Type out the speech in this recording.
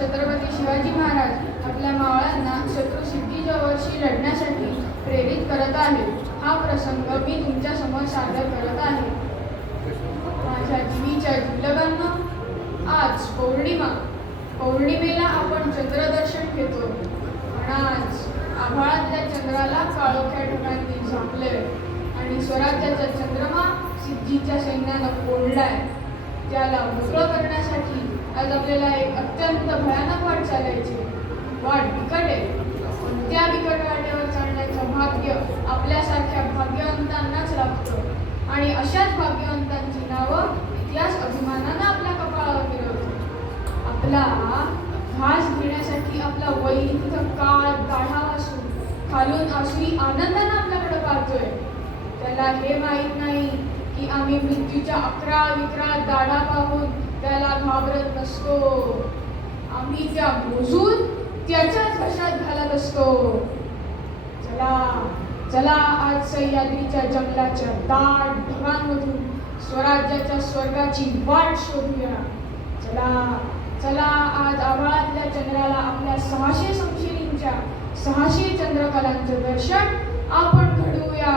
छत्रपती शिवाजी महाराज आपल्या मावळ्यांना शत्रू सिद्धीजवळशी लढण्यासाठी प्रेरित करत आहेत. हा प्रसंग मी तुमच्या समोर सादर करत आहे. माझ्या जीवीच्या जिवलगांना, आज पौर्णिमा. पौर्णिमेला आपण चंद्रदर्शन घेतो, पण आज आभाळातल्या चंद्राला काळोख्या ढगांनी झाकलंय आणि स्वराज्याचा चंद्रमा सिद्धीच्या सैन्यानं फोडलाय. त्याला मोकळं करण्यासाठी आज आपल्याला एक अत्यंत भयानक वाट चालायची. वाट बिकट आहे, पण त्या बिकट वाटेवर चालण्याचं भाग्य आपल्यासारख्या भाग्यवंतांनाच लाभतं आणि अशाच भाग्यवंतांची नावं इतिहास अभिमानानं आपल्या कपाळावर फिरवतो. आपला घास घेण्यासाठी आपला वैध काळ गाढा असून खालून आसुरी आनंदानं आपल्याकडे पाहतोय. त्याला हे माहीत नाही की आम्ही मृत्यूच्या अकराळ विक्राळ दाढा पाहून त्याला घाबरत नसतो. आम्ही त्या मोजून त्याच्याच घशात घालत असतो. चला चला, आज सह्याद्रीच्या जंगलाच्या दाट ढगांमधून स्वराज्याच्या स्वर्गाची वाट शोधूया. चला चला, आज आभाळातल्या चंद्राला आपल्या 600 संशयींच्या 600 चंद्रकलांचं दर्शन आपण घडवूया.